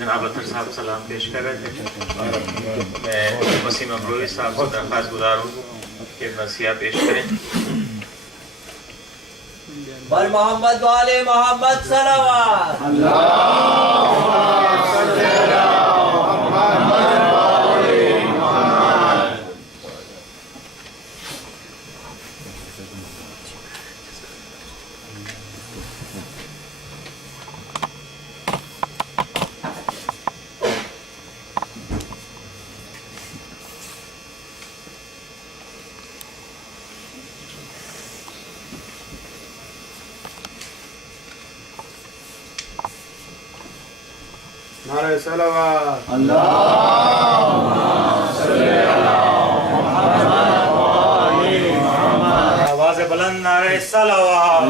جناب اطہر صاحب سلام پیش کر رہے تھے. میں وسیم ابروئی صاحب سے درخواست گزار ہوں کہ نصیحت پیش کریں. بل محمد والے محمد صلوات. نعرہ صلوات. آواز بلند نعرہ صلوات.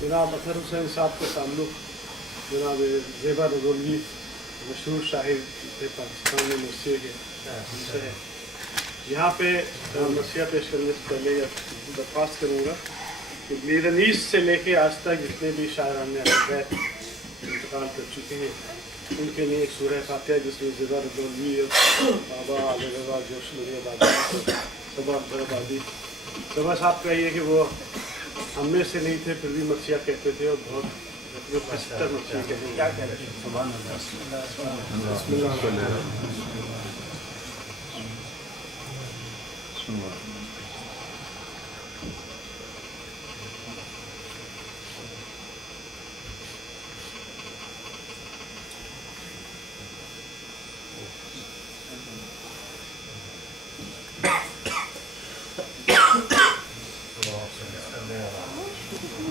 جناب اطہر حسین صاحب کا تعلق جناب زیبا رضولوی مشہور شاعر تھے پاکستان میں مرثیے کے سے ہے. یہاں پہ مرثیہ پیش کرنے سے پہلے درخواست کروں گا کہ میر انیس سے لے کے آج تک جتنے بھی شاعران نے انتقال کر چکے ہیں ان کے لیے ایک سورہ فاتحہ جس میں زیبا رضولوی اور بابا علی رضا جوش مری آبادی صبا اکبر آبادی صبا صاحب کا یہ کہ وہ ہم میں سے نہیں تھے پھر بھی مرثیہ کہتے تھے اور بہت مرثیہ کہتے ہیں. کیا کہہ رہے ہیں؟ سبحان اللہ. بسم اللہ.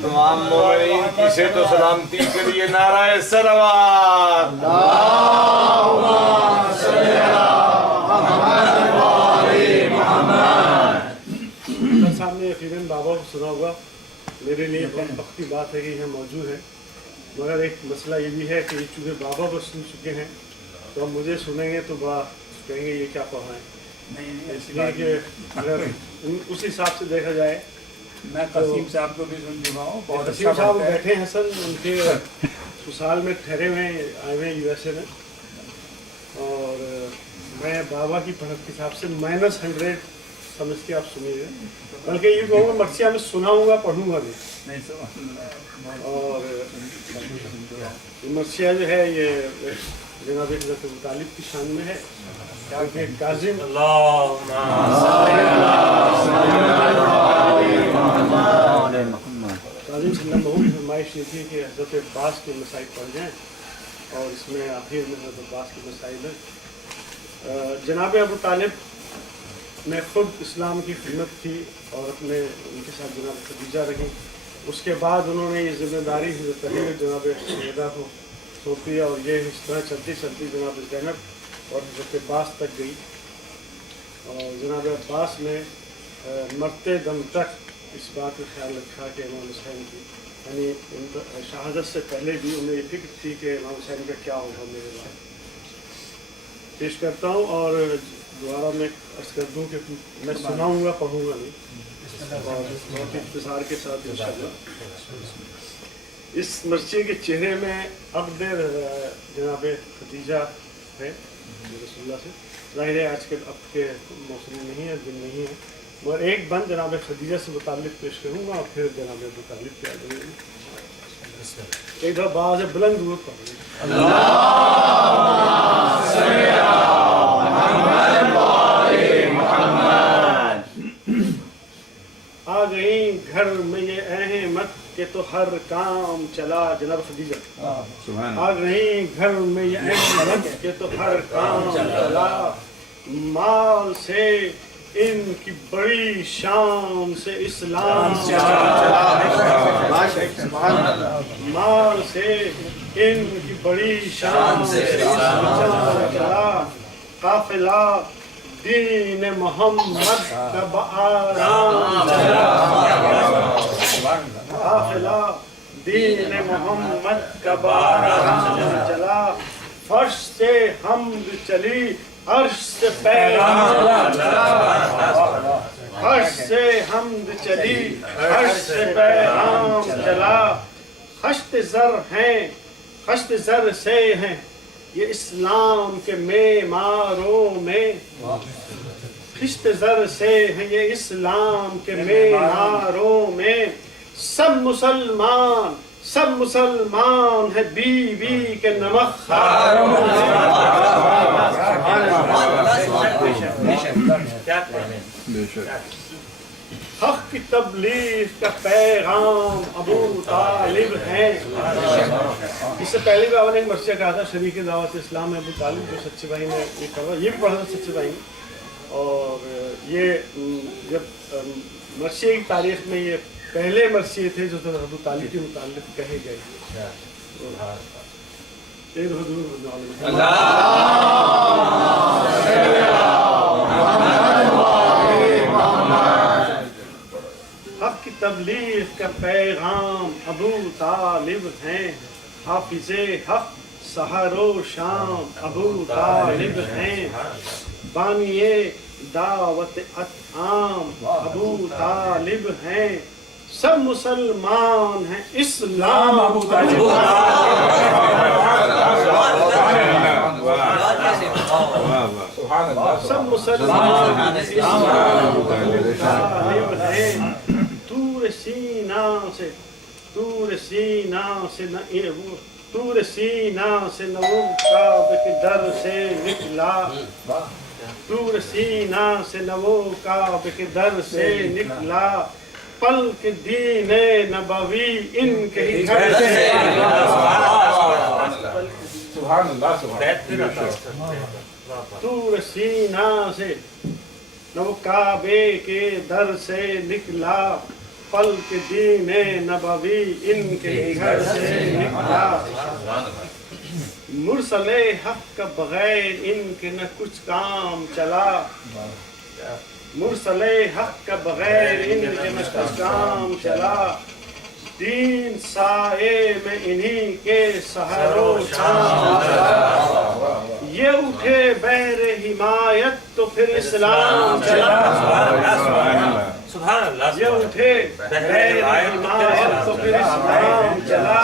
تمام مومنین کی سے تو سلامتی کے لیے نعرہ صلوات. سامنے یقیناً بابا کو سنا ہوگا. میرے لیے بہت بختی بات ہے کہ یہاں موجود ہے مگر ایک مسئلہ یہ بھی ہے کہ چونکہ بابا کو سن چکے ہیں تو اب مجھے سنیں گے تو کہیں گے یہ کیا پڑھا ہے. اس لیے کہ اگر اس حساب سے دیکھا جائے میں قسیم صاحب کو بھی سن چکا ہوں. بہت قسیم اچھا صاحب بات ہے. بیٹھے ہیں سر ان کے سسرال میں ٹھہرے ہوئے آئے ہوئے یو ایس اے میں اور میں بابا کی پڑھت کے حساب سے -100 سمجھ کے آپ سنیے بلکہ یہ کہوں گا مرثیہ میں سناؤں گا پڑھوں گا بھی. اور مرثیہ جو ہے یہ جناب حضرت ابو طالب کی شان میں ہے کہ کاظم کاظم صلی اللہ علیہ وسلم کی فرمائش یہ تھی کہ حضرت عباس کے مسائل پڑھ جائیں اور اس میں آخر میں حضرت عباس کے مسائل ہیں. جناب ابو طالب نے خود اسلام کی خدمت کی اور اپنے ان کے ساتھ جناب خدیجہ رہی. اس کے بعد انہوں نے یہ ذمہ داری حضرت علی جناب سیدہ کو سونپی اور یہ اس طرح چلتی چلتی جناب زینب اور حضرت عباس تک گئی. اور جناب عباس نے مرتے دم تک اس بات کا خیال رکھا کہ امام حسین کی یعنی شہادت سے پہلے بھی انہیں یہ فکر تھی کہ امام حسین کا کیا ہوگا میرے بعد. پیش کرتا ہوں اور دوبارہ میں عرض کر دوں کہ میں سناؤں گا پڑھوں گا نہیں اور بہت اختصار کے ساتھ انشاءاللہ. اس مرثیے کے چہرے میں عقد جناب خدیجہ ہے رسول اللہ سے. ظاہر ہے آج کے عقد کے موسم نہیں ہے دن نہیں ہے مگر ایک بند جناب خدیجہ سے متعلق پیش کروں گا اور پھر جناب ابو طالب کی آ جائیں گے. ایک دفعہ باز بلند دور پڑھیں گے. آ گئی گھر میں یہ احمد کہ تو ہر کام چلا. جناب خدیجہ آ گئی گھر میں یہ احمد کہ تو ہر کام چلا. مال سے ان کی بڑی شان سے اسلام چلا. مال سے ان کی بڑی شان سے اسلام چلا. قافلہ دین محمد کا بآرام چلا. قافلہ دین محمد کا بآرام چلا. فرش سے حمد چلی عرش سے پیغام چلا. چلی حرش سے پیغام چلا خشت زر ہیں خشت زر سے ہیں یہ اسلام کے معماروں میں خشت زر سے ہیں یہ اسلام کے معماروں میں سب مسلمان ہے بیوی کے نمک خاروں میں حق کی تبلیغ کا پیغام ابو طالب ہیں. اس سے پہلے بھی آپ نے ایک مرثیہ کہا تھا شریک دعوت اسلام میں ابو طالب جو سچے بھائی نے یہ کہا یہ بھی پڑھا تھا سچے بھائی نے. اور یہ جب مرثیے کی تاریخ میں یہ پہلے مرثیے تھے جو ابو طالب کے متعلق کہے گئے. حق کی تبلیغ کا پیغام ابو طالب ہیں حافظ حق سحر و شام ابو طالب ہیں بانی دعوت اطعام ابو طالب ہیں سب مسلمان ہیں اسلام ابو طالب سب مسلمان اسلام ابو طالب ہیں. تور سینا سے تور سینا سے نور کعبہ کے در سے نکلا تور سینا سے نو کعبہ کے در سے نکلا پل کے دین نبوی ان کے گھر سے تور سینا سے نو کعبے کے در سے نکلا پل کے دین نبوی ان کے گھر سے نکلا مرسل حق کا بغیر ان کے نہ کچھ کام چلا مرسل حق کا بغیر ان کے نہ کچھ کام چلا دین سائے میں انہی کے سحر و شام یہ اٹھے بہر حمایت تو پھر اسلام چلا یہ اٹھے بہر حمایت تو پھر اسلام چلا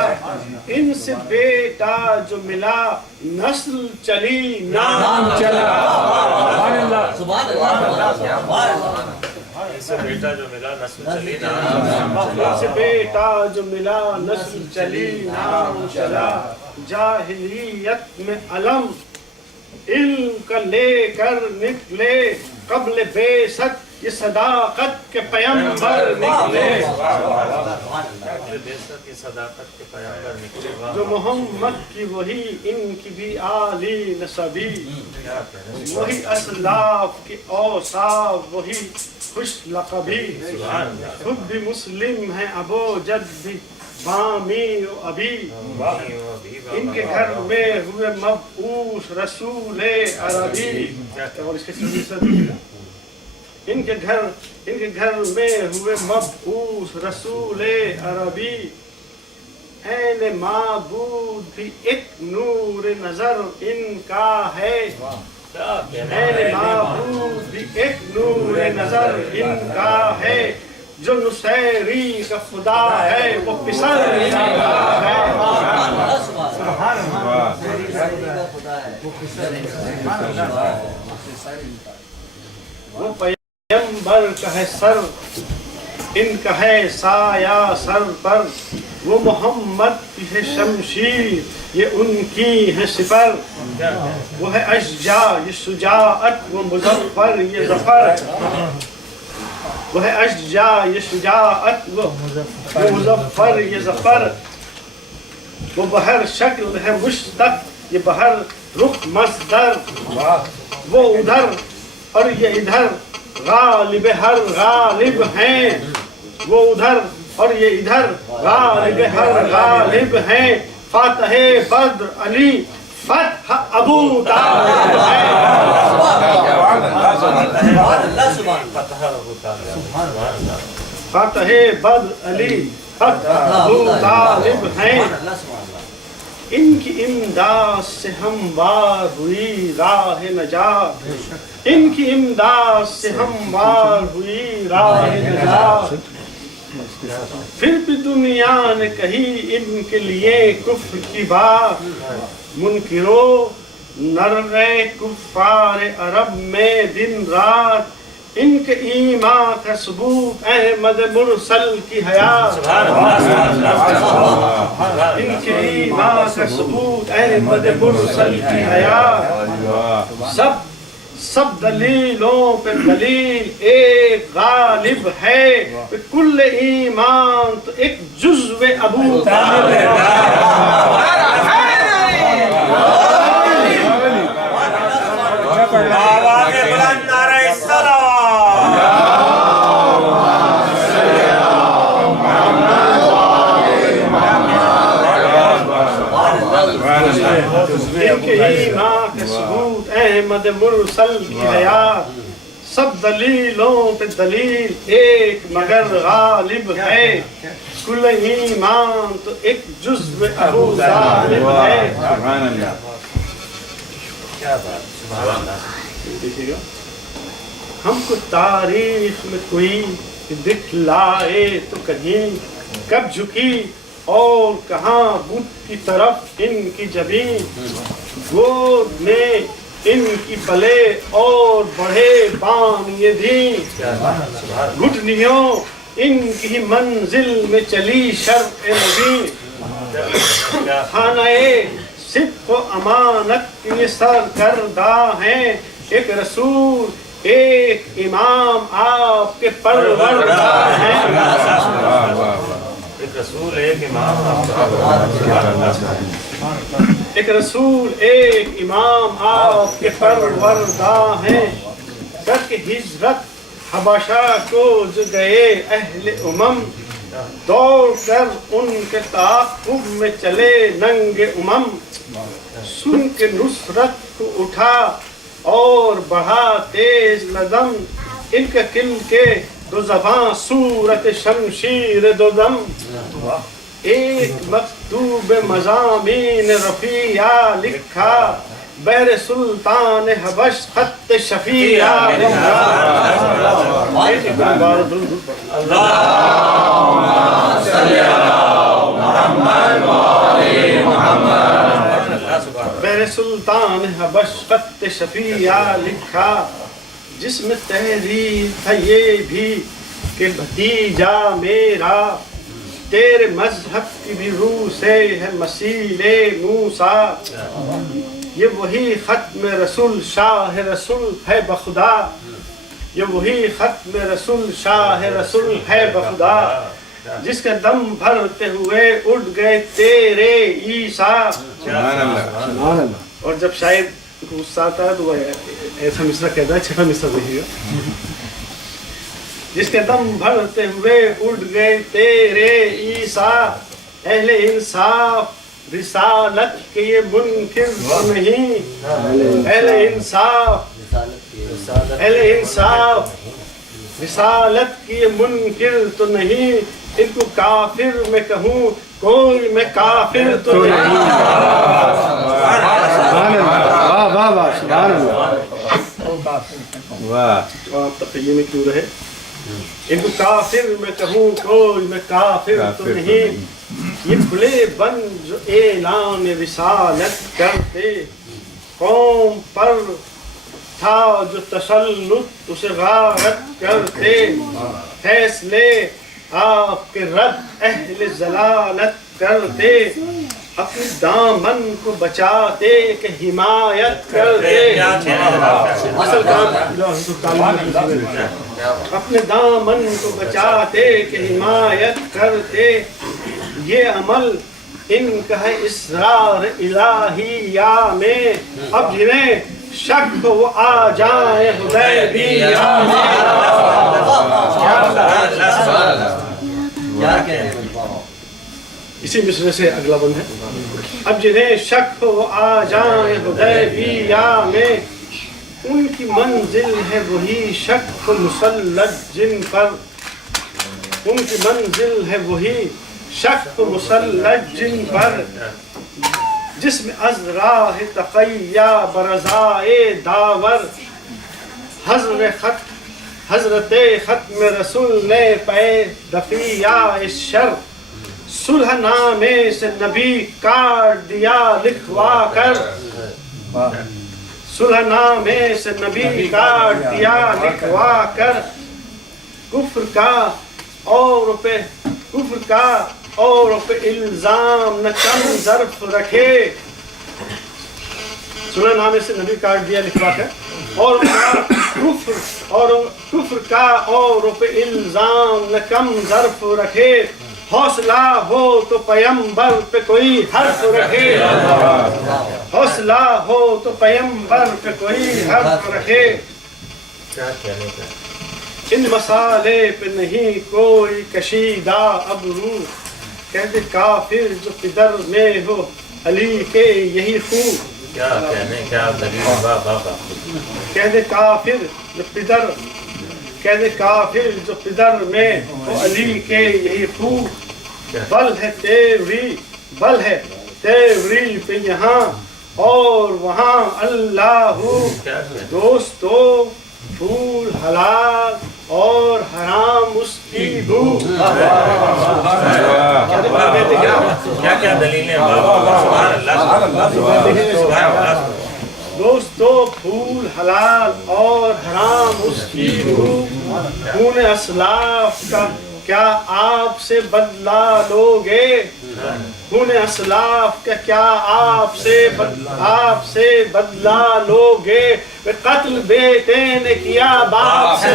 ان سے بیٹا جو ملا نسل چلی نام چلا ان سے بیٹا جو ملا نسل چلی ان سے بیٹا جو ملا نسل چلی نام چلا جاہلیت میں علم علم کا لے کر نکلے قبل بعثت یہ صداقت کے پیمبر نکلے جو محمد کی وہی ان کی بھی عالی نسبی وہی اسلاف کی اوصاف وہی خوش لقبی خود بھی مسلم ہیں ابو جد بھی بامی و ابی ان کے گھر میں ہوئے مبعوث رسول عربی اور اس کے ان کے گھر میں ہوئے مبعوث رسول عربی عین معبود بھی ایک نور نظر ان کا ہے عین معبود بھی ایک نور نظر ان کا ہے جو نصیری کا خدا ہے وہ پسر ان کا ہے وہ پیغمبر کا ہے سر ان کا ہے سایہ سر پر وہ محمد کی ہے شمشیر یہ ان کی ہے سپر وہ ہے اشجاع یہ شجاعت وہ مظفر یہ ظفر وہ ہے اشجاع یہ شجاعت وہ مظفر یہ ظفر وہ بہر شکل ہے مشتق یہ بہر رخ مصدر وہ ادھر اور یہ ادھر غالب ہر غالب ہیں وہ ادھر اور یہ ادھر غالب ہر غالب ہیں فاتح بدر علی فتح ابو طالب ہے فاتح بدر علی فتح ابو طالب ہیں ان کی امداد سے ہموار ہوئی راہ نجات، ان کی امداد سے ہموار ہوئی راہ نجات۔ پھر بھی دنیا نے کہی ان کے لیے کفر کی بات، منکرو نر رہے کفار عرب میں دن رات، ان کے ایمان کا ثبوت احمد مرسل کی حیات، ان کے ایمان کا ثبوت احمد مرسل کی حیات۔ سب دلیلوں پہ دلیل ایک غالب ہے، کل ایمان تو ایک جزو ابو طالب ہے۔ آواز بلند نعرہ ان کے ایمان کا ثبوت احمد مرسل کی حیات، سب دلیلوں پہ دلیل ایک مگر غالب ہے، کل ایمان تو ایک جزو ابو طالب ہے۔ دیکھیے گا، ہم کو تاریخ میں کوئی دکھلائے تو کہیں کب جھکی اور کہاں بت کی طرف ان کی جبین، گود میں ان کی پلے اور بڑھے بام یہ دین، گھٹنیوں ان کی منزل میں چلی شرع نبی، خانہ صدق و امانت کے سرکردہ ہیں، ایک رسول ایک امام آپ کے پروردگا ہیں، ایک رسول ایک امام ایک رسول ایک امام آپ کے پروردگا ہیں، کر کے ہجرت حبشہ کو جو گئے اہل امم، دوڑ کر ان کے تعاقب میں چلے ننگ امم، سن کے نصرت کو اٹھا اور بڑھا تیز قدم، ان کے کل کے دو زباں صورت شمشیر دو دم، ایک مکتوب مضامین رفیع لکھا، بہر سلطان حبش خط شفیع لکھا۔ بہر سلطان حبش خط شفیع لکھا، جس میں تحریر تھا یہ بھی کہ بھتیجا میرا تیرے مذہب کی بھی روح سے ہے مسیل موسیٰ، یہ وہی ختم رسول شاہ رسول ہے بخدا، یہ وہی ختم رسول شاہ رسول ہے بخدا، جس کا دم بھرتے ہوئے اٹھ گئے تیرے عیسیٰ۔ اور جب شاعر کو غصہ آتا ہے تو وہ ایسا مصرع کہتا ہے، چھٹا مصرع دیکھیے گا، جس کے دم بھرتے ہوئے اٹھ گئے تیرے عیسیٰ، اہل انصاف رسالت کے یہ منکر تو نہیں، اہل انصاف رسالت کی یہ منکر تو نہیں، ان کو کافر میں کہوں کوئی میں کافر تو نہیں۔ آپ تقیہ میں کیوں رہے، ان کو کافر میں کہوں کوئی میں کافر تو نہیں، یہ کھلے بند جو اعلان رسالت کرتے، قوم پر تھا جو تسلط اسے غارت کرتے، فیصلے آپ کے رد اہل ضلالت کرتے، اپنے دامن کو بچاتے کہ حمایت کرتے، اصل کام اپنے دامن کو بچاتے کہ حمایت کرتے، یہ عمل ان کا ہے اسرار الہیہ میں، اب جنہیں شک وہ آ جائیں حدیبیہ میں۔ اسی مصرع سے اگلا بند ہے، اب جنہیں شک وہ آ جائیں حدیبیہ میں، ان کی منزل ہے وہی شک مسلط جن پر، ان کی منزل ہے وہی شک مسلط جن پر، جسم از راہ تقیہ برضائے داور حضرت ختم رسول نے پے دفیہ شر صلح نامے سے نبی کاٹ دیا لکھوا کر صلح نامے سے نبی کاٹ دیا لکھوا کر کفر کا اور پہ الزام نہ کم ظرف رکھے صلح نامے سے نبی کاٹ دیا لکھوا کر اور کفر کا اور پہ الزام نہ کم ظرف رکھے حوصلہ ہو تو پیمبر پہ کوئی حرف رکھے حوصلہ ہو تو پیمبر پہ کوئی حرف رکھے ان مسالے پہ نہیں کوئی کشیدہ ابرو کہتے کافر جو پدر میں ہو علی کے یہی خون کہتے کافر جو پدر میں ہو علی کے یہی خون بل ہے تیوری پہ یہاں اور وہاں اللہ دوستو پھول حلال اور حرام اس کی بو کیا دلیلیں دوستو پھول حلال اور حرام اس کی بو خون اسلاف کا کیا آپ سے بدلہ لوگے خون اسلاف کا کیا آپ سے بدلہ لوگے قتل بیٹے نے کیا باپ سے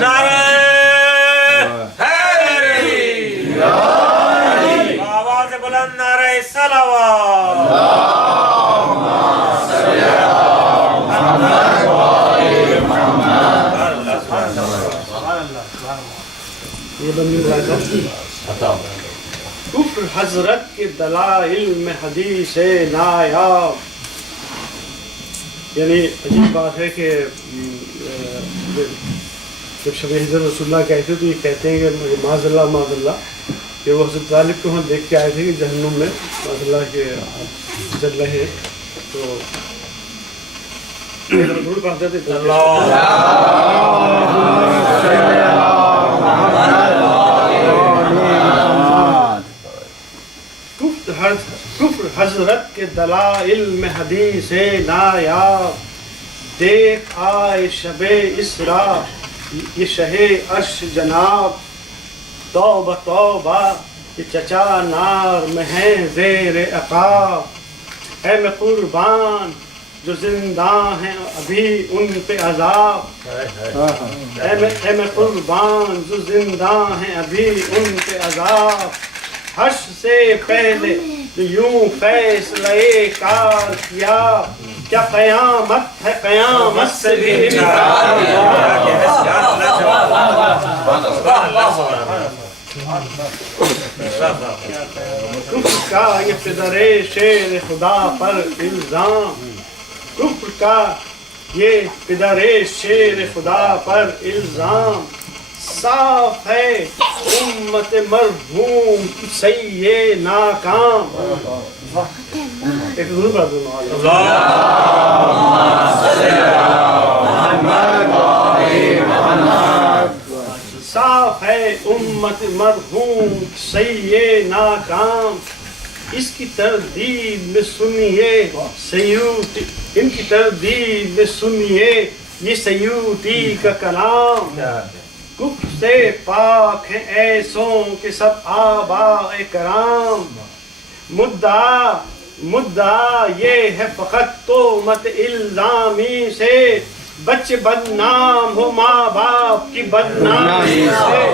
نعرہ حیدری آواز بلند نعرہ صلوات یہ بندی کفر حضرت کے دلائل میں حدیث نایاب یعنی عجیب بات ہے کہ جب شب ہجرت رسول اللہ کہتے تو یہ کہتے ہیں کہ معاذ اللہ کہ وہ حضرت طالب کو ہم دیکھ کے آئے تھے کہ جہنم میں معاذ اللہ کے جل رہے ہیں تو ضرور پڑھتے تھے کفر حضرت کے دلائل میں حدیث نایاب دیکھ آئے شب اسرا یہ شہ عرش جناب توبہ توبہ یہ چچا نار میں ہیں زیر عقاب اے میں قربان جو زندہ ہیں ابھی ان پہ عذاب اے میں قربان جو زندہ ہیں ابھی ان پہ عذاب حشر سے پہلے یوں فیصلے کار کیا کیا قیامت ہے قیامت سے بھی انکار کفر کا یہ پدر شیر خدا پر الزام کفر کا یہ پدر شیر خدا پر الزام صاف ہے امت مرحوم سیئے ناکام ایک ضرور بات صاف ہے امت مرحوم سیئے ناکام اس کی تردید میں سنیے سیوطی ان کی تردید میں سنیے یہ سیوطی کا کلام کفر سے پاک ہیں ایسوں کے سب آباء کرام مدعا یہ ہے فقط تہمت الزامی سے بچے بدنام ہو ماں باپ کی بدنامی سے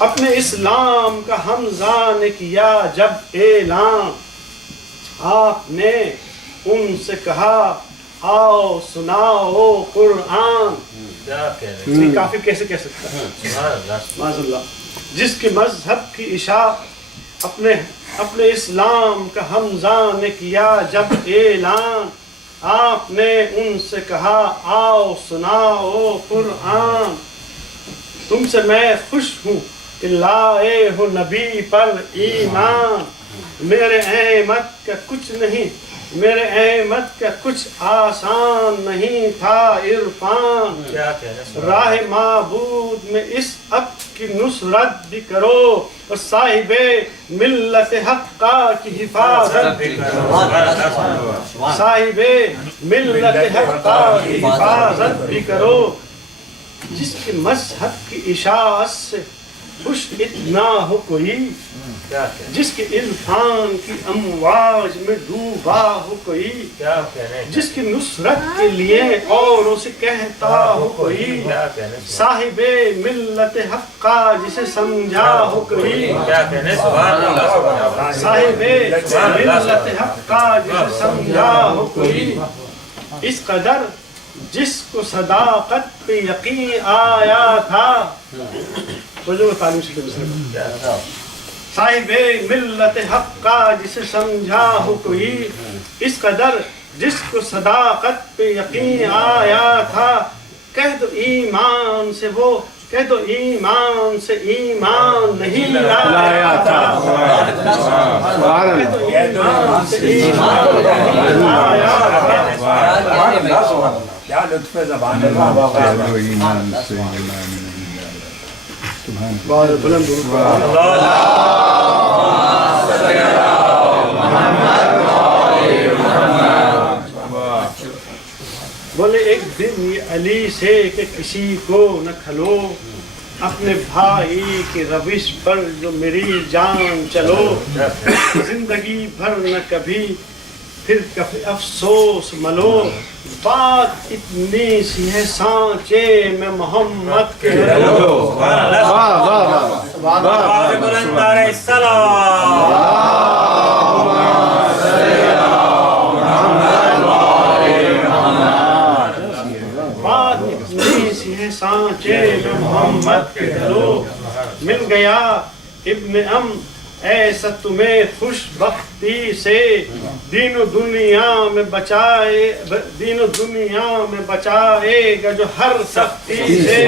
اپنے اسلام کا حمزہ نے کیا جب اعلان آپ نے ان سے کہا آؤ سناؤ قرآن کافر کیسے کہہ سکتا ہے معاذ اللہ جس کے مذہب کی اشاعت اپنے اسلام کا حمزہ نے کیا جب اعلان آپ نے ان سے کہا آؤ سناؤ قرآن، تم سے میں خوش ہوں کہ لائے ہو نبی پر ایمان، میرے احمد کا کچھ نہیں، میرے احمد کا کچھ آسان نہیں تھا عرفان، راہ معبود میں اس اب کی نصرت بھی کرو اور صاحب ملت حقہ کی حفاظت بھی کرو، صاحب ملت حقہ کی حفاظت بھی کرو، جس کے مذہب کی اشاعت سے خوش اتنا ہو کوئی، جس کے عرفان کی امواج میں ڈوبا ہو کوئی، جس کی نصرت کے لیے اوروں سے کہتا ہو کوئی، صاحب ملت حقہ جسے سمجھا ہو کوئی، صاحب ملت حقہ جسے سمجھا ہو کوئی، اس قدر جس کو صداقت پہ یقین آیا تھا، تعلیم سے صاحب ملت حقہ جسے سمجھا ہو کوئی، اس قدر جس کو صداقت پہ یقین آیا تھا، کہہ دو ایمان سے وہ، کہہ دو ایمان سے ایمان نہیں لایا تھا، کہہ دو ایمان سے ایمان نہیں لایا تھا، کیا لطف زبان ہے، بہت بلند بولے ایک دن یہ علی سے کہ کسی کو نہ کھلو، اپنے بھائی کی روش پر جو میری جان چلو، زندگی بھر نہ کبھی پھر کبھی افسوس ملو، بات اتنی سی ہے سانچے میں محمد کے لو، آواز بلند نعرہ سلام، بات اتنی سی ہے سانچے میں محمد کے لو، مل گیا ابن ایسا تمہیں خوش بختی سے، دین و دنیا میں بچائے، دین و دنیا میں بچائے گا جو ہر سختی سے،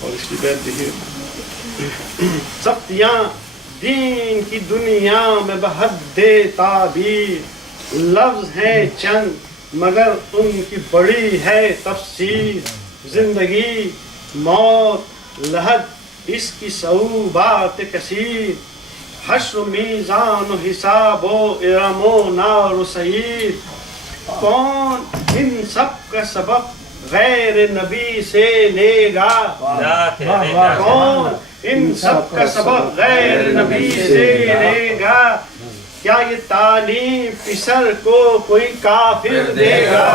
اور اس کی بیعت دیکھیے، سختیاں دین کی دنیا میں بحد تعبیر، لفظ ہیں چند مگر ان کی بڑی ہے تفسیر، زندگی موت لحد اس کی صعوبات کثیر، حشر و میزان و حساب و ارم و نار و سعیر، کون ان سب کا سبق غیر نبی سے لے گا، کون ان سب کا سبق غیر نبی سے لے گا، کیا یہ تعلیم پسر کو کوئی کافر دے گا،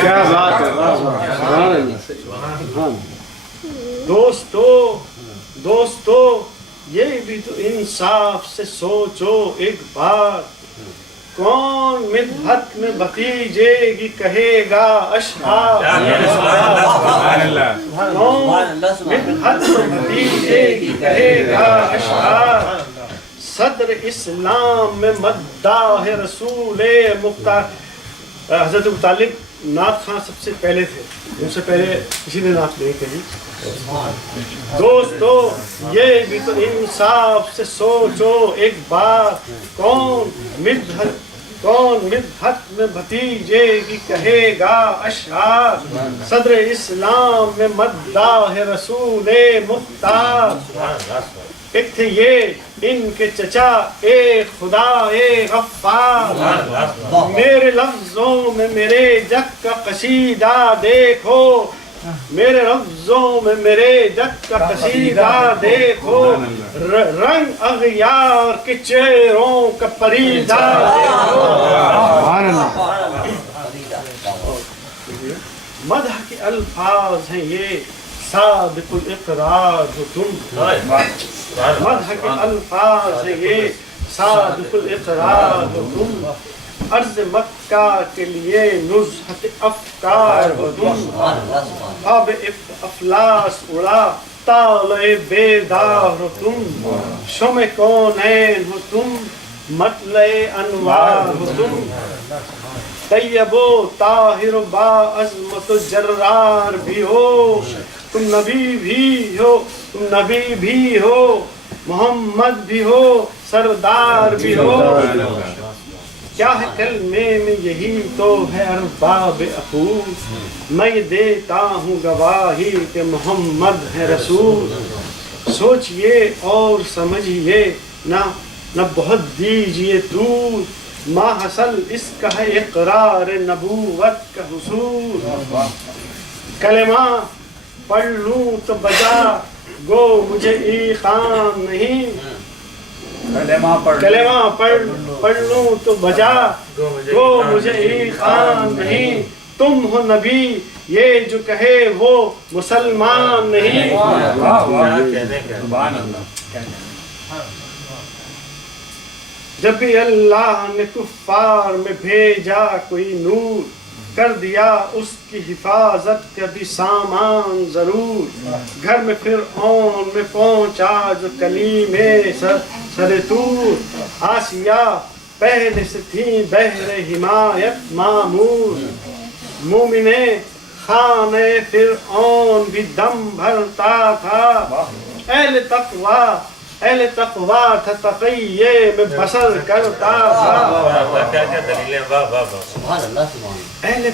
کیا بات ہے، دوستو یہ بھی تو انصاف سے سوچو ایک بار، کون مدحت میں بھتیجے کی کہے گا اشعار، کون مدحت میں بھتیجے کی کہے گا اشعار، صدر اسلام میں مداح رسول مختار، حضرت مطالب نعت خواں سب سے پہلے تھے، ان سے پہلے کسی نے نعت نہیں کہی، دوستو یہ بھی تو انصاف سے سوچو ایک بار، کون مدحت میں بھتیجے کی کہے گا اشعار، صدر اسلام میں مداح رسول مختار، ایک تھے یہ ان کے چچا اے خدا اے غفار، میرے لفظوں میں میرے جگ کا قصیدہ دیکھو، میرے لفظوں میں میرے جگ کا قصیدہ دیکھو، رنگ اغیار کے چہروں کا پریدہ دیکھو، مدح کے الفاظ ہیں یہ صادق الاقرار ہو تم، مدح کے الفاظ ہیں یہ صادق الاقرار ہو تم، عرض مکہ کے لیے نزہت افکار ہو تم، اب افلاس اڑا طالع بیدار ہو تم، شمع کونین ہو تم، مطلع انوار ہو تم، طیب و طاہر و با عظمت و جرار بھی ہو، تم نبی بھی ہو، تم نبی بھی ہو، محمد بھی ہو، سردار بھی ہو، کیا ہے کلمے میں یہی تو ہے ارباب عقول، میں دیتا ہوں گواہی کہ محمد ہے رسول، سوچئے اور سمجھئے نہ بہت دیجئے طول، ما حصل اس کا ہے اقرار نبوت کا حصول، کلمہ پڑھ لوں تو بجا گو مجھے ایقان نہیں، کلمہ پڑھ لوں تو بجا گو مجھے ایقان نہیں، تم ہو نبی یہ جو کہے وہ مسلمان نہیں۔ جب بھی اللہ نے کفار میں بھیجا کوئی نور، کر دیا اس کی حفاظت کا بھی سامان ضرور، گھر میں فرعون میں پہنچا جو کلیمے سر طور، آسیہ پہلے سے تھی بہر حمایت معمور، مومن خانے فرعون بھی دم بھرتا تھا، اہل تقوی تھا تقیے میں بسر کرتا تھا، اہل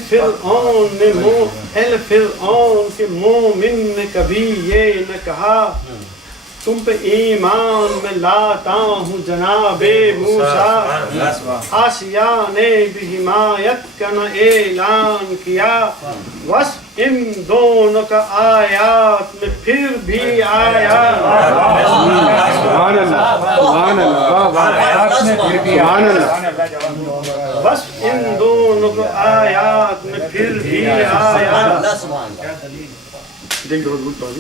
فرعون کے مومن نے کبھی یہ نہ کہا، تم پہ ایمان میں لاتا ہوں جناب موسیٰ، آسیہ نے بھی حمایت کا نہ اعلان کیا، بس ان دونوں کا آیات میں پھر بھی آیا، سبحان اللہ سبحان اللہ، بس ان دونوں کو آیات میں پھر بھی آیا، دیکھ دو بھول پاؤ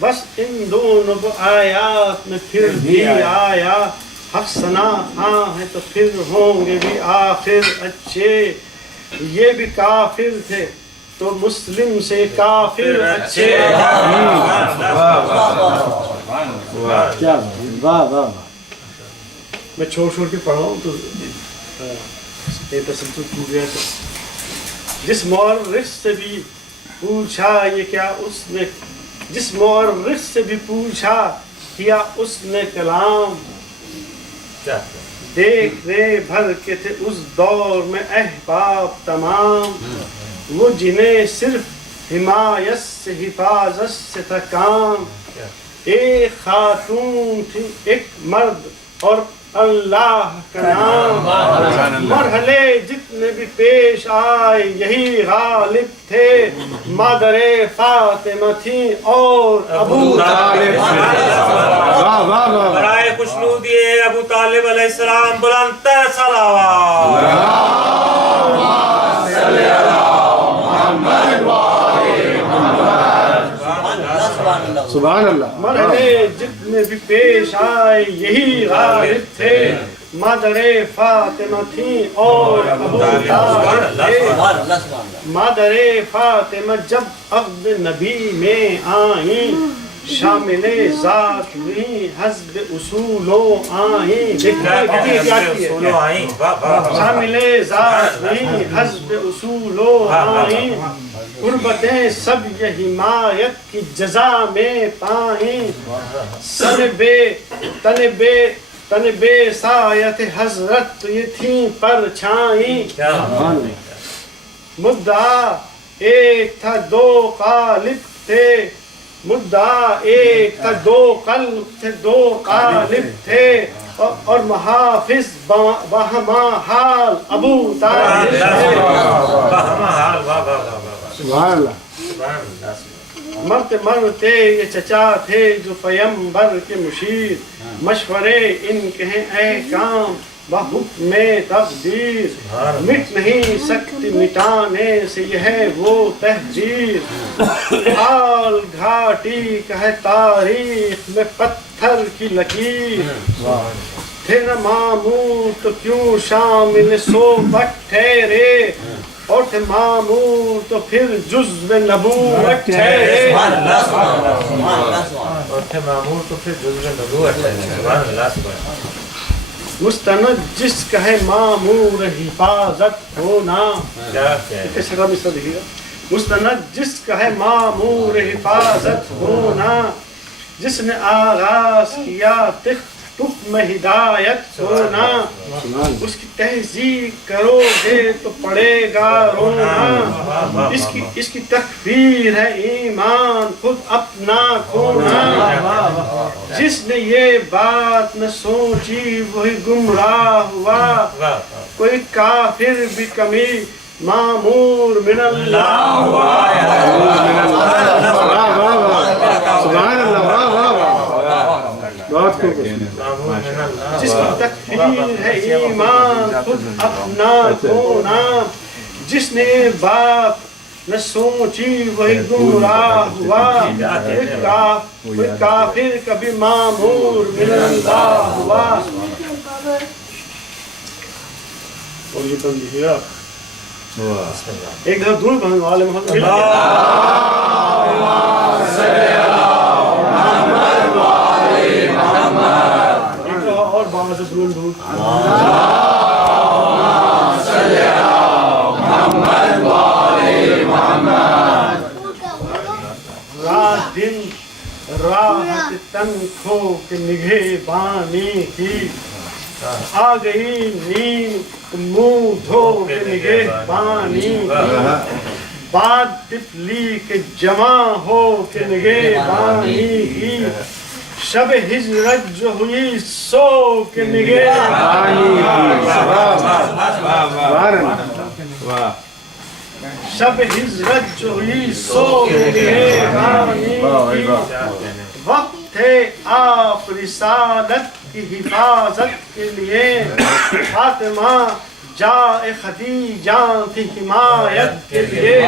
بس ان دونوں کو آیات میں پھر بھی آیا، حق ثنا ہاں ہے تو پھر ہوں گے بھی آخر اچھے، یہ بھی کافر تھے تو مسلم سے کافر اچھے، کیا واہ واہ، میں چھوڑ کے پڑھا ہوں تو تسلسل ٹوٹ گیا تھا، جس مورخ سے بھی پوچھا یہ کیا اس نے، جس مورخ سے بھی پوچھا کیا اس نے کلام، دیکھنے بھر کے تھے اس دور میں احباب تمام، وہ جنہیں صرف حمایت سے حفاظت سے تھا کام، ایک خاتون تھی ایک مرد اور اللہ کا نام، مرحلے جتنے بھی پیش آئے یہی غالب تھے، مادر فاطمہ تھی اور ابو طالب برائے خوشنودی ابو طالب علیہ السلام بلند تر صلوات، سبحان اللہ، مرحلے جتنے بھی پیش آئے یہی غالب تھے، مادر فاطمہ تھی اور ابو طالب تھے، مادر فاطمہ جب عقد نبی میں آئیں، شامل ذات ہوئی حسب اصولوں آئیں، شامل ذات ہوئی حسب اصولوں آئیں، قربتیں سب یہ حمایت کی جزا میں پائیں، تن بے سایت حضرت یہ تھیں پرچھائیں، مدعا ایک تھا دو قالب تھے، مدعا ایک تھا دو قلب تھے دو قالب تھے، اور محافظ بہما حال ابو طالب تھے، سبحان اللہ، مرتے مرتے یہ چچا تھے جو پیمبر کے مشیر، مشورے ان کے ہیں احکام بحکم تقدیر، مٹ نہیں سکتی مٹانے سے یہ ہے وہ تہجیر، حال گھاٹی کا ہے تاریخ میں پتھر کی لکیر، پھر معمول تو کیوں شامل صحبت ٹھہرے، اور تھے معمور تو پھر جزو نبوت ٹھہرے اور تھے معمور تو پھر جزو نبوت ٹھہرے سبحان اللہ سبحان اللہ مستند جس کا ہے معمور حفاظت ہونا کیسے رب اس طرح دیکھیے گا مستند جس کا ہے معمور حفاظت ہونا جس نے آغاز کیا تخت میں ہدایت ہونا اس کی تہذیب کرو گے تو پڑے گا رونا اس کی تکفیر ہے ایمان خود اپنا کھونا جس نے یہ بات نہ سوچی وہی گمراہ ہوا کوئی کافر بھی کمی معمور من اللہ ہوا سبحان اللہ جس کی تکفیر ہے ایمان خود اپنا کھونا جس نے بات نہ سوچی وہی گمراہ ہوا کوئی کافر کبھی معمور من اللہ ہوا اور یہ بند دیکھیے آپ ایک دفعہ دور بہن والے محمد اور بابا سے دور دور رات دن راحت تن کھو کے نگہ بانی کی آ گئی نیند منہ دھو کے نگہ بانی بعد تفلی کے جمع ہو کے نگہ بانی کی شب ہجرت جو ہوئی سو کے نگہ بانی شب ہجرت جو ہوئی سو کے نگہ بانی کی وقت تھے آپ رسالت کی حفاظت کے لیے فاطمہ جائے خدیجہ کی حمایت کے لیے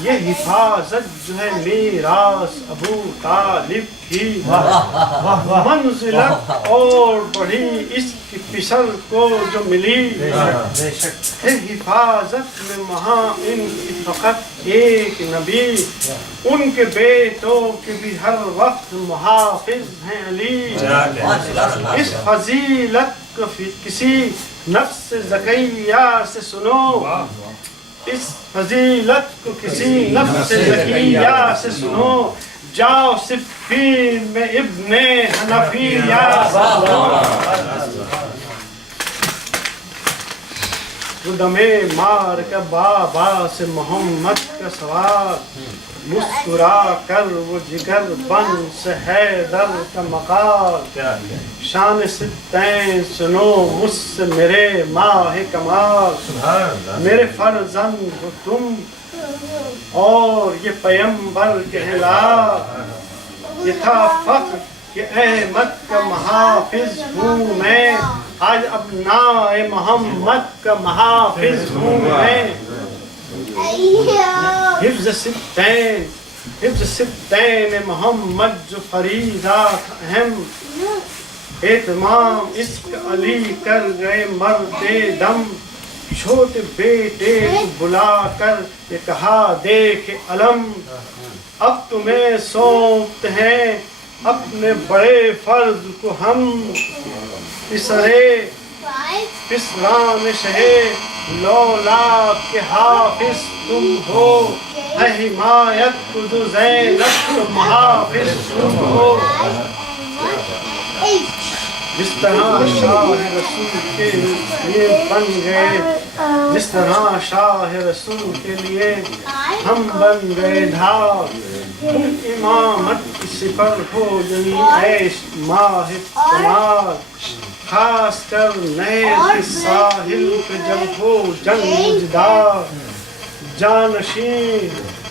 یہ حفاظت جو ہے میراث ابو طالب کی منزلت اور بڑھی اس کی پسر کو جو ملی ہے حفاظت میں وہاں ان کی فقط ایک نبی ان کے بیٹوں کے بھی ہر وقت محافظ ہیں علی اس فضیلت کو کسی نفس زکیہ سے سنو اس فضیلت کو کسی نفس زکیہ سے سنو جاؤ صفین میں ابن حنفیہ دمے مار کا بابا سے محمد کا سوال مسکرا کر وہ جگر بن سے حیدر کا مقال شان ستین سنو مجھ سے میرے ماہ کمال میرے فرزند ہو تم اور یہ پیمبر کہلا یہ تھا فخر کہ احمد کا محافظ ہوں میں آج ابناء محمد کا محافظ ہوں میں حفظ ستین محمد جو فریضہ اہم اہتمام اس کا علی کر گئے مرد دم چھوٹے بیٹے کو بلا کر یہ کہا دیکھ علم اب تمہیں سونپتے ہیں اپنے بڑے فرض کو ہم پسران شہے لولاد کے حافظ تم ہو ہے حمایت کو جو زینب کو محافظ تم ہو جس طرح شاہ رسول کے لیے بن گئے جس طرح شاہ رسول کے لیے ہم بن گئے دھار تم امامت کی سفر ہو جنی عیش ماہ کمال خاص کر نہر کے ساحل پہ جب ہو جنگ مجدار جانشین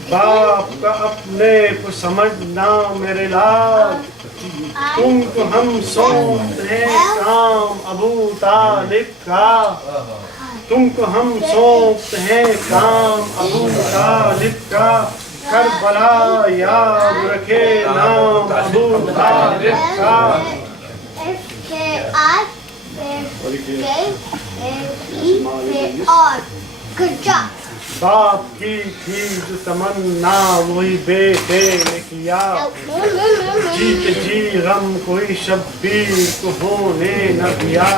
باپ کا اپنے کو سمجھنا میرے لال تم کو ہم سونپتے ہیں کام ابو طالب کا تم کو ہم سونپتے ہیں کام ابو طالب کا کربلا یاد رکھے نام ابو طالب کا باپ کی تھی جو تمنا وہی بیٹے نے کیا، جیت جی غم کوئی شبیر کو ہونے نہ دیا،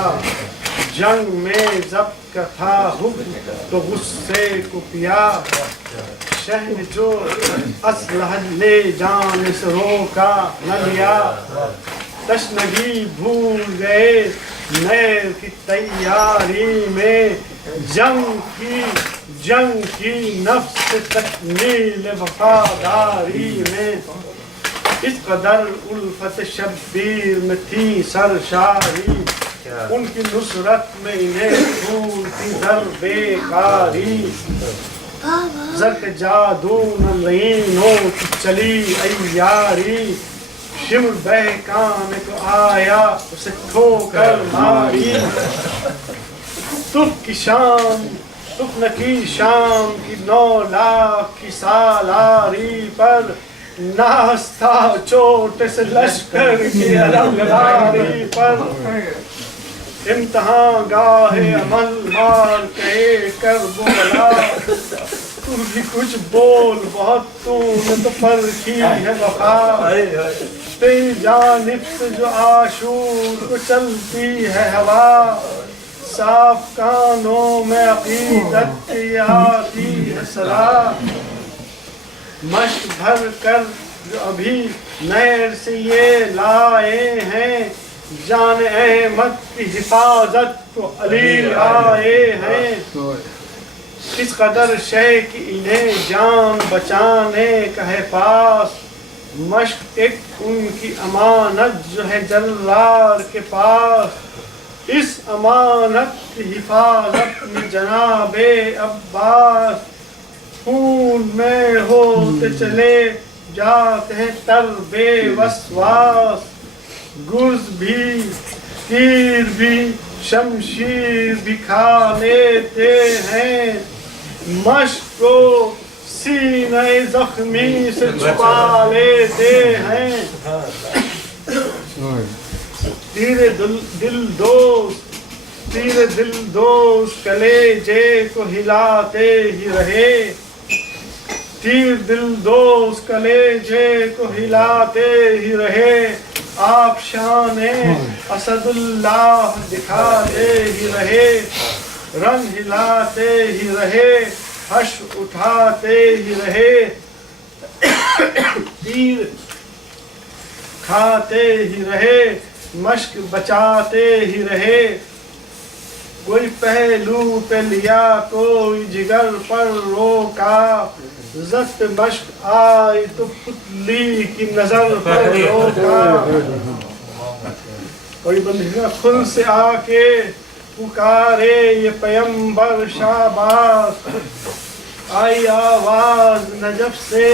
جنگ میں ضبط کا تھا حکم تو غصے کو پیا، شہن جو اسلحہ لے جان سے روکا نہ لیا، تشنگی بھول گئے نیر کی تیاری میں، جنگ کی نفس تکمیل وفاداری میں، اس قدر الفت شبیر میں تھی سرشاری، ان کی نصرت میں انہیں پھول تھی در بیکاری، زرق جادو نلینوں کی چلی عیاری، شمر بہکانے کو آیا اسے ٹھوکر ماری، تف نکی شام کی 9 لاکھ کی سالاری پر، ناستا چوٹ سے لشکر کی علمداری پر، امتحان گاہ عمل مار کے کر بولا، تو بھی کچھ بول بہت تو نے تو پر کی ہے وفا، تیری جانب سے جو عاشور کو چلتی ہے ہوا، صاف کانوں میں عقیدت کی آتی ہے صدا، مشق بھر کر جو ابھی نہر سے یہ لائے ہیں، جان احمد کی حفاظت کو علی لائے ہیں، کس قدر شے کی انہیں جان بچانے کا ہے پاس، مشق ایک ان کی امانت جو ہے جلال کے پاس، اس امانت کی حفاظت میں جناب عباس، خون میں ہوتے چلے جاتے ہیں تر بے وسواس، گرز بھی تیر بھی شمشیر بھی کھا لیتے ہیں، مشق کو سینہ زخمی سے چھپا لیتے ہیں، تیرے دل دوست کلیجے کو ہلاتے ہی رہے، تیر دل دوست کلیجے کو ہلاتے ہی رہے، آپ شان اسد اللہ دکھاتے ہی رہے، رنگ ہلاتے ہی رہے، حش اٹھاتے ہی رہے، تیر کھاتے ہی رہے، مشق بچاتے ہی رہے، کوئی پہلو پہ لیا کوئی جگر پر روکا، زخت مشق آئی تو پتلی کی نظر پر روکا، کوئی بندہ خود سے آ کے پکارے یہ پیمبر شاباش، آئی آواز نجف سے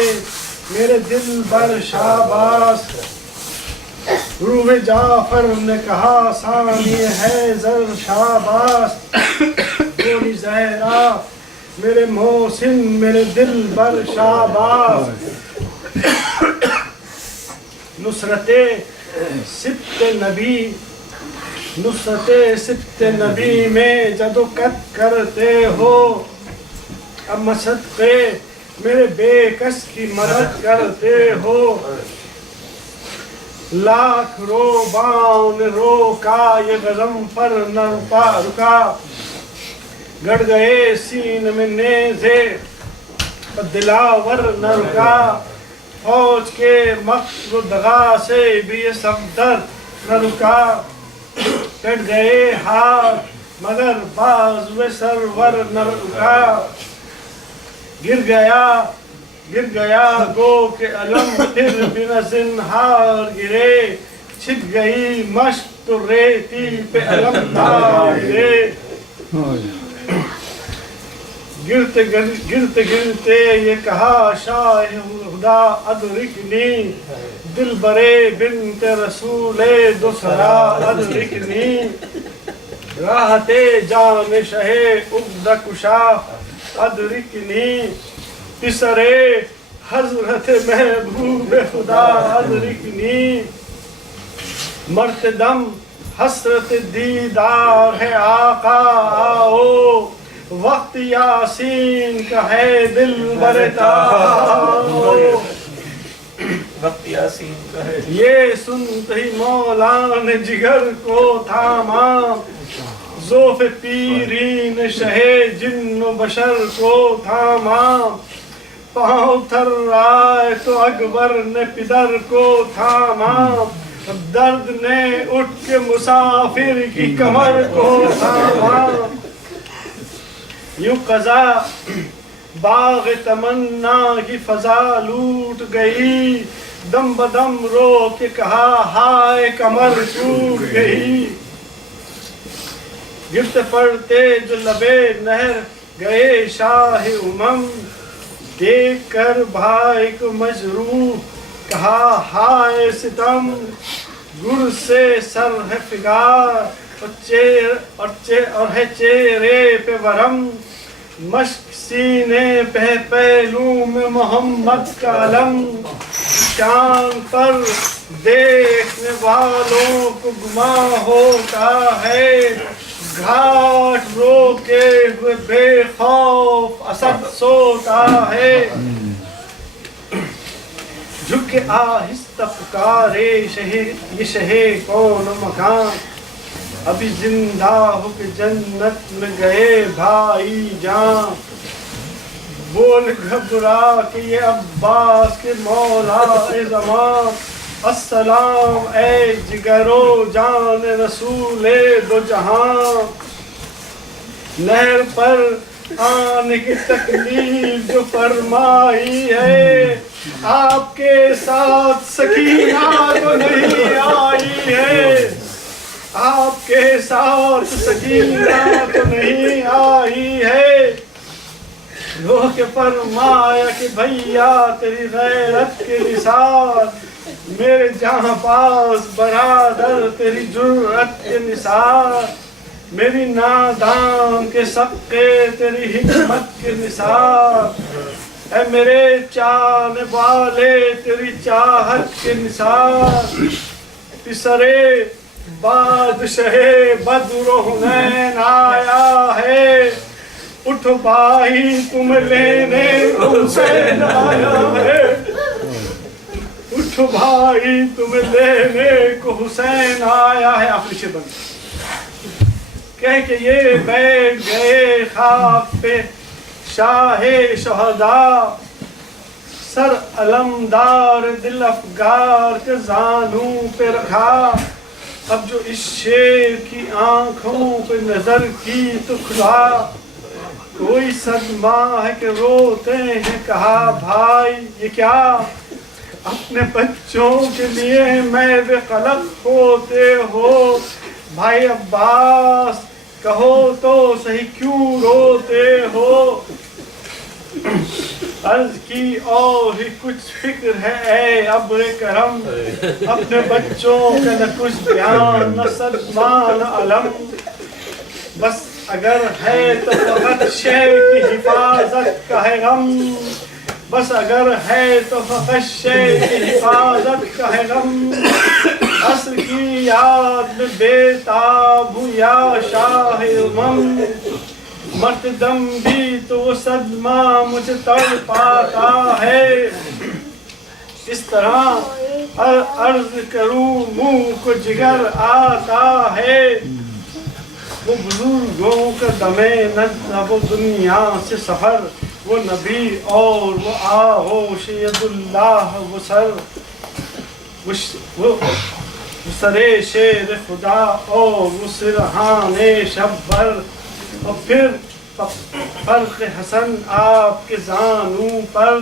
میرے دل بر شاباش، روح جعفر نے کہا ثانی ہے زر شاباش، بولی زہرا میرے محسن میرے دل بر شاباش، نصرت سبت نبی میں جدوکت کرتے ہو، اب مصدقے میرے بے کس کی مدد کرتے ہو، لاکھ روباؤں نے روکا یہ غزم پر نہ رکا، گڑ گئے سین میں نیزے دلاور نہ رکا، فوج کے مقصد و دغا سے بھی یہ صفدر نہ رکا، کٹ گئے ہاتھ مگر بازو سرور نہ رکا، گر گیا گو کہ علم پھر بنا زنہار گرے، چھپ گئی مشق تو ریتی پہ علم دار گرے، گرتے گرتے یہ کہا شاہ خدا ادرکنی، دل برے بنت رسول دوسرا ادرکنی، راحت جان شہ عقدہ کشا ادرکنی، پسرے حضرت محبوب خدا ادرکنی، مرتے دم حسرت دیدار ہے آقا آؤ، وقت یاسین کا ہے دل برتا، وقت یاسین کا ہے یہ سنتے ہی مولا نے جگر کو تھاما، ذوف پیرین شہ جن و بشر کو تھاما، پاؤں تھر رائے تو اکبر نے پدر کو تھاما، درد نے اٹھ کے مسافر کی کمر کو تھاما، یوں قضا باغ تمنا کی فضا لوٹ گئی، دم بدم رو کے کہا ہائے کمر ٹوٹ گئی، گرتے پڑتے جو لبے نہر گئے شاہ امم، دیکھ کر بھائی کو مجروح کہا ہائے ستم، گر سے سر ہے فگار اور ہے چہرے پہ ورم، مشک سینے پہ پہلو میں محمد کا علم، شان پر دیکھنے والوں کو گماں ہوتا ہے، گھاٹ روکے ہوئے بے خوف اسد سوتا ہے، جھک کے آہستہ پکارے یہ شہے کون مکان، ابھی زندہ ہو کے جنت میں گئے بھائی جان، بول گھبرا کہ یہ عباس کے مولا زمان، السلام اے جگرو جان رسول دو جہاں، نہر پر آنے کی تکلیف جو فرمائی ہے، آپ کے ساتھ سکینہ تو نہیں آئی ہے، آپ کے ساتھ سکینہ تو نہیں آئی ہے، رو کے فرمایا کہ بھیا تیری غیرت کے نثار، میرے جہاں پاس برادر تیری جرأت کے نثار، میری نادان کے سقے تیری حکمت کے نثار، اے میرے چاہنے والے تیری چاہت کے نثار، پسرے بادشاہ بدر و حنین آیا ہے، اٹھو بھائی تم لینے حسین آیا ہے، اٹھو بھائی تم لینے کو حسین آیا ہے، آخری شعر بند کہہ کہ یہ بیٹھ گئے خاک پہ شاہ شہداء، سر علمدار دل افگار کے زانوں پہ رکھا، اب جو اس شیر کی آنکھوں پہ نظر کی تو کھلا، کوئی صدمہ ہے کہ روتے ہیں، کہا بھائی یہ کیا، اپنے بچوں کے لیے میوے قلب ہوتے ہو، بھائی عباس کہو تو صحیح کیوں روتے ہو، عرض کی اور ہی کچھ فکر ہے اے ابر کرم، اپنے بچوں کا نہ کچھ بیان نہ صدمہ نہ علم، بس اگر ہے تو فقط شہر کی حفاظت کا ہے غم، بس اگر ہے تو فقط شہر کی حفاظت کا ہے غم، عصر کی یاد میں بےتاب ہوں یا شاہ امم، مرتے دم بھی تو وہ صدمہ مجھے تڑپاتا ہے، اس طرح عرض کروں منہ کو جگر آتا ہے، وہ بزرگوں کا دمے نہ وہ دنیا سے سفر، وہ نبی اور وہ آغوش ید اللہ وہ سر، وہ سرے شیر خدا اور وہ سرحان شبر، اور پھر فرق حسن آپ کے زانوں پر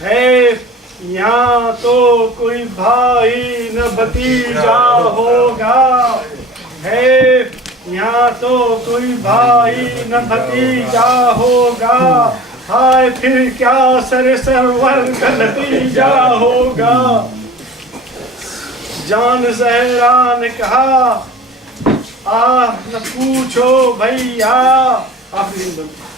ہے، یہاں تو کوئی بھائی نہ بھتیجا ہوگا، ہے یہاں تو کوئی بھائی نہ بھتیجا ہوگا، ہائے پھر کیا سر سرور کا نتیجہ ہوگا، جان زہرا نے کہا آہ نہ پوچھو بھیا،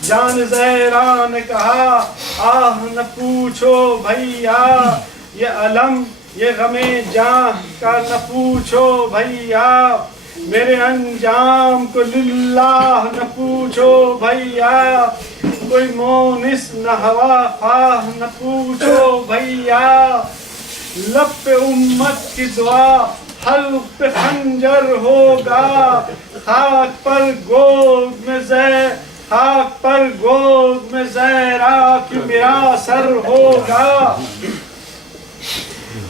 جان زہرا نے کہا آہ نہ پوچھو بھیا، یہ علم یہ غم جاں کا نہ پوچھو بھیا، میرے انجام کو للہ نہ پوچھو بھیا، کوئی مونس نہ ہوا خواہ نہ پوچھو بھیا، لب پہ امت کی دعا حلق پہ خنجر ہوگا، خاک پر گود میں خاک پر گود میں زہرا کی میرا سر ہوگا۔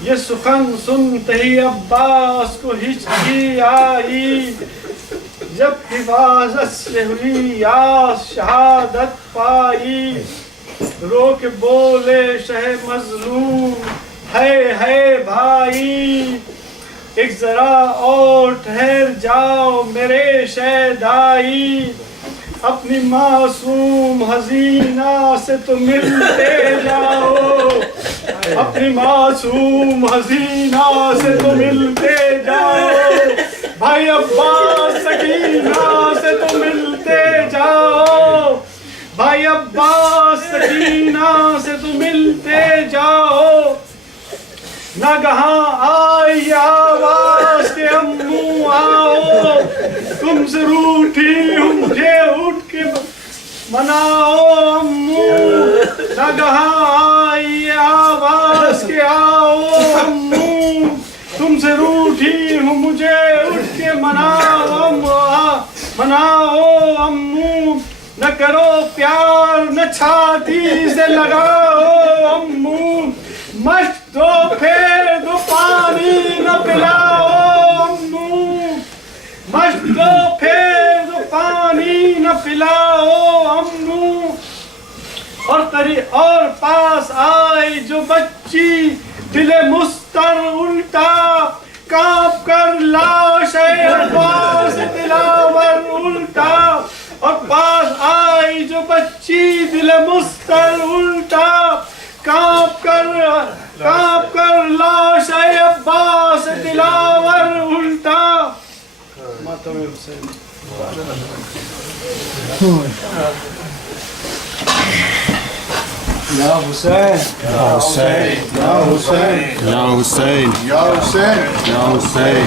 یہ سخن سنتے ہی عباس کو ہچکی آئی، جب حفاظت سے ہوئی یاس شہادت پائی، رو کے بولے شہ مظلوم ہے بھائی، ایک ذرا اور ٹھہر جاؤ میرے شہدائی، اپنی معصوم حسینہ سے تو ملتے جاؤ، اپنی معصوم حسینہ سے تو ملتے جاؤ، بھائی عباس سکینہ سے تو ملتے جاؤ، بھائی عباس سکینہ سے تو ملتے جاؤ۔ ناگہاں آئی آواز کے امو آؤ، تم سے روٹھی ہوں مجھے اٹھ کے مناؤ امو، ناگہاں آئی آواز کے آؤ امو، تم سے روٹھی ہوں مجھے اٹھ کے مناؤ امو، نہ کرو پیار نہ چھاتی سے لگاؤ امو، مشق دو پھیر دو پانی نہ پلاؤ امو، مشق دو پھیر دو پانی نہ پلاؤ امو، اور پاس آئی جو بچی دل مستر الٹا، کانپ کر لاش عباس دلاور الٹا، اور پاس آئی جو بچی دل مستر الٹا، کانپ کر لاش عباس دلاور الٹا۔ ماتم حسین یا حسین یا حسین یا حسین یا حسین یا حسین یا حسین۔